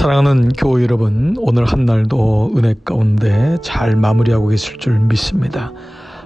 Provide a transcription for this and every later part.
사랑하는 교회 여러분, 오늘 한 날도 은혜 가운데 잘 마무리하고 계실 줄 믿습니다.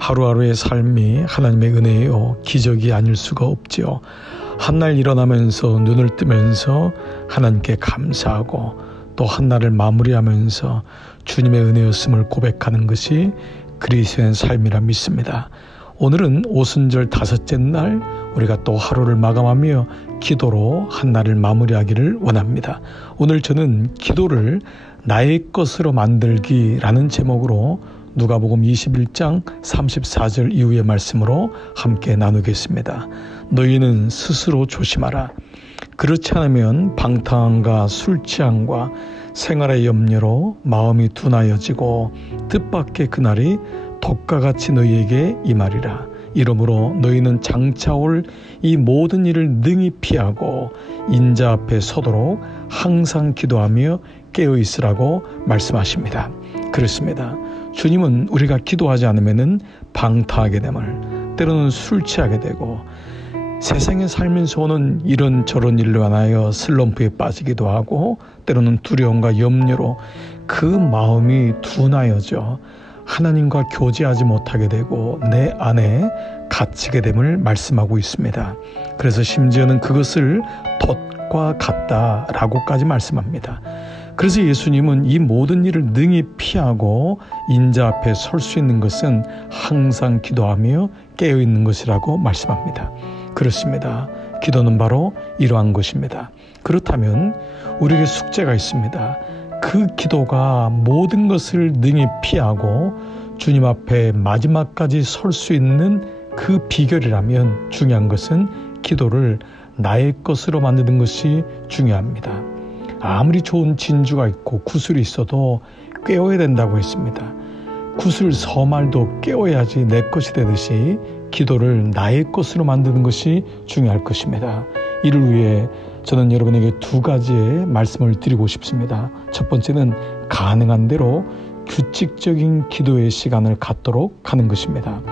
하루하루의 삶이 하나님의 은혜요 기적이 아닐 수가 없지요. 한날 일어나면서 눈을 뜨면서 하나님께 감사하고 또 한날을 마무리하면서 주님의 은혜였음을 고백하는 것이 그리스도의 삶이라 믿습니다. 오늘은 오순절 다섯째 날, 우리가 또 하루를 마감하며 기도로 한날을 마무리하기를 원합니다. 오늘 저는 기도를 나의 것으로 만들기라는 제목으로 누가복음 21장 34절 이후의 말씀으로 함께 나누겠습니다. 너희는 스스로 조심하라. 그렇지 않으면 방탕함과 술취함과 생활의 염려로 마음이 둔하여지고 뜻밖의 그날이 덕과 같이 너희에게 임하리라. 이러므로 너희는 장차 올 이 모든 일을 능히 피하고 인자 앞에 서도록 항상 기도하며 깨어 있으라고 말씀하십니다. 그렇습니다. 주님은 우리가 기도하지 않으면 방탕하게 됨을, 때로는 술 취하게 되고 세상에 살면서는 이런저런 일로 인하여 슬럼프에 빠지기도 하고 때로는 두려움과 염려로 그 마음이 둔하여져 하나님과 교제하지 못하게 되고 내 안에 갇히게 됨을 말씀하고 있습니다. 그래서 심지어는 그것을 덫과 같다라고까지 말씀합니다. 그래서 예수님은 이 모든 일을 능히 피하고 인자 앞에 설 수 있는 것은 항상 기도하며 깨어있는 것이라고 말씀합니다. 그렇습니다. 기도는 바로 이러한 것입니다. 그렇다면 우리에게 숙제가 있습니다. 그 기도가 모든 것을 능히 피하고 주님 앞에 마지막까지 설 수 있는 그 비결이라면 중요한 것은 기도를 나의 것으로 만드는 것이 중요합니다. 아무리 좋은 진주가 있고 구슬이 있어도 꿰어야 된다고 했습니다. 구슬 서말도 꿰어야지 내 것이 되듯이 기도를 나의 것으로 만드는 것이 중요할 것입니다. 이를 위해 저는 여러분에게 두 가지의 말씀을 드리고 싶습니다. 첫 번째는 가능한 대로 규칙적인 기도의 시간을 갖도록 하는 것입니다.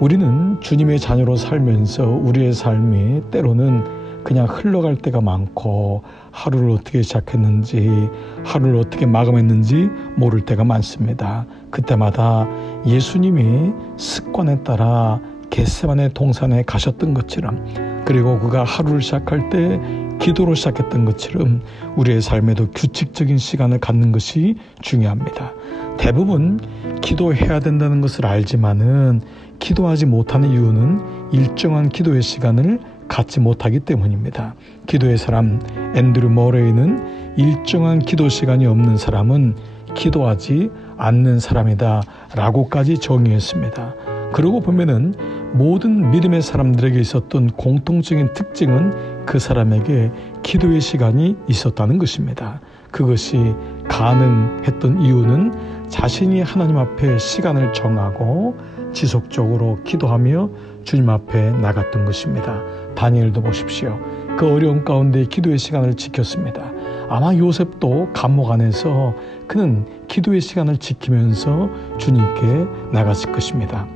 우리는 주님의 자녀로 살면서 우리의 삶이 때로는 그냥 흘러갈 때가 많고 하루를 어떻게 시작했는지 하루를 어떻게 마감했는지 모를 때가 많습니다. 그때마다 예수님이 습관에 따라 겟세마네 동산에 가셨던 것처럼, 그리고 그가 하루를 시작할 때 기도로 시작했던 것처럼 우리의 삶에도 규칙적인 시간을 갖는 것이 중요합니다. 대부분 기도해야 된다는 것을 알지만은 기도하지 못하는 이유는 일정한 기도의 시간을 갖지 못하기 때문입니다. 기도의 사람 앤드류 머레이는 일정한 기도 시간이 없는 사람은 기도하지 않는 사람이다 라고까지 정의했습니다. 그러고 보면은 모든 믿음의 사람들에게 있었던 공통적인 특징은 그 사람에게 기도의 시간이 있었다는 것입니다. 그것이 가능했던 이유는 자신이 하나님 앞에 시간을 정하고 지속적으로 기도하며 주님 앞에 나갔던 것입니다. 다니엘도 보십시오. 그 어려운 가운데 기도의 시간을 지켰습니다. 아마 요셉도 감옥 안에서 그는 기도의 시간을 지키면서 주님께 나갔을 것입니다.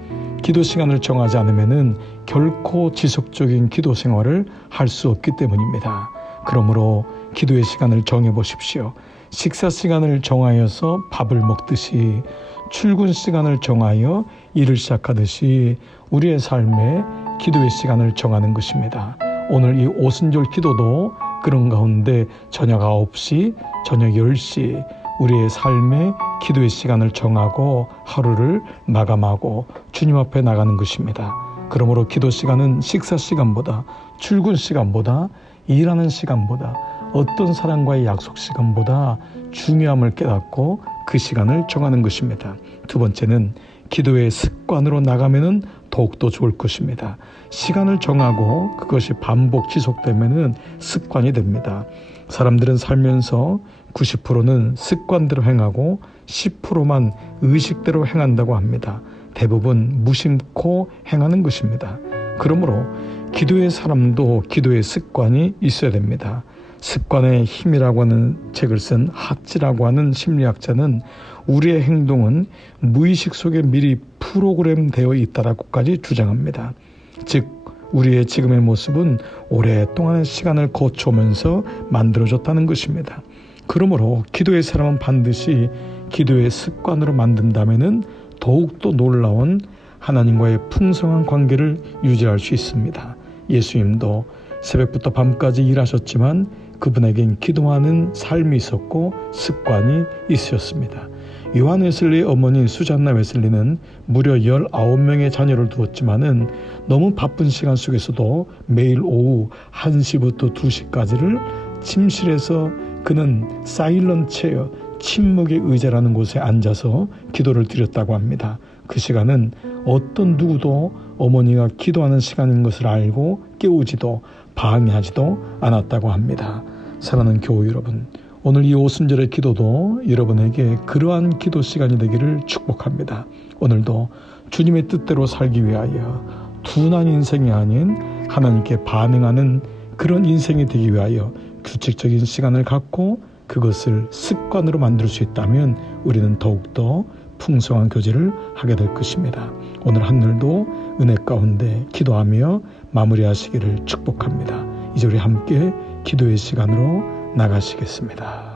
기도 시간을 정하지 않으면 결코 지속적인 기도 생활을 할 수 없기 때문입니다. 그러므로 기도의 시간을 정해 보십시오. 식사 시간을 정하여서 밥을 먹듯이 출근 시간을 정하여 일을 시작하듯이 우리의 삶에 기도의 시간을 정하는 것입니다. 오늘 이 오순절 기도도 그런 가운데 저녁 9시, 저녁 10시 우리의 삶에 기도의 시간을 정하고 하루를 마감하고 주님 앞에 나가는 것입니다. 그러므로 기도 시간은 식사 시간보다, 출근 시간보다, 일하는 시간보다, 어떤 사람과의 약속 시간보다 중요함을 깨닫고 그 시간을 정하는 것입니다. 두 번째는 기도의 습관으로 나가면 더욱더 좋을 것입니다. 시간을 정하고 그것이 반복 지속되면 습관이 됩니다. 사람들은 살면서 90%는 습관대로 행하고 10%만 의식대로 행한다고 합니다. 대부분 무심코 행하는 것입니다. 그러므로 기도의 사람도 기도의 습관이 있어야 됩니다. 습관의 힘이라고 하는 책을 쓴 하치라고 하는 심리학자는 우리의 행동은 무의식 속에 미리 프로그램되어 있다라고까지 주장합니다. 즉 우리의 지금의 모습은 오랫동안의 시간을 거쳐오면서 만들어졌다는 것입니다. 그러므로 기도의 사람은 반드시 기도의 습관으로 만든다면은 더욱더 놀라운 하나님과의 풍성한 관계를 유지할 수 있습니다. 예수님도 새벽부터 밤까지 일하셨지만 그분에겐 기도하는 삶이 있었고 습관이 있으셨습니다. 요한 웨슬리의 어머니 수잔나 웨슬리는 무려 19명의 자녀를 두었지만은 너무 바쁜 시간 속에서도 매일 오후 1시부터 2시까지를 침실에서 그는 사일런트 체어, 침묵의 의자라는 곳에 앉아서 기도를 드렸다고 합니다. 그 시간은 어떤 누구도 어머니가 기도하는 시간인 것을 알고 깨우지도 방해하지도 않았다고 합니다. 사랑하는 교우 여러분, 오늘 이 오순절의 기도도 여러분에게 그러한 기도 시간이 되기를 축복합니다. 오늘도 주님의 뜻대로 살기 위하여 둔한 인생이 아닌 하나님께 반응하는 그런 인생이 되기 위하여 규칙적인 시간을 갖고 그것을 습관으로 만들 수 있다면 우리는 더욱더 풍성한 교제를 하게 될 것입니다. 오늘 한날도 은혜 가운데 기도하며 마무리하시기를 축복합니다. 이제 우리 함께 기도의 시간으로 나가시겠습니다.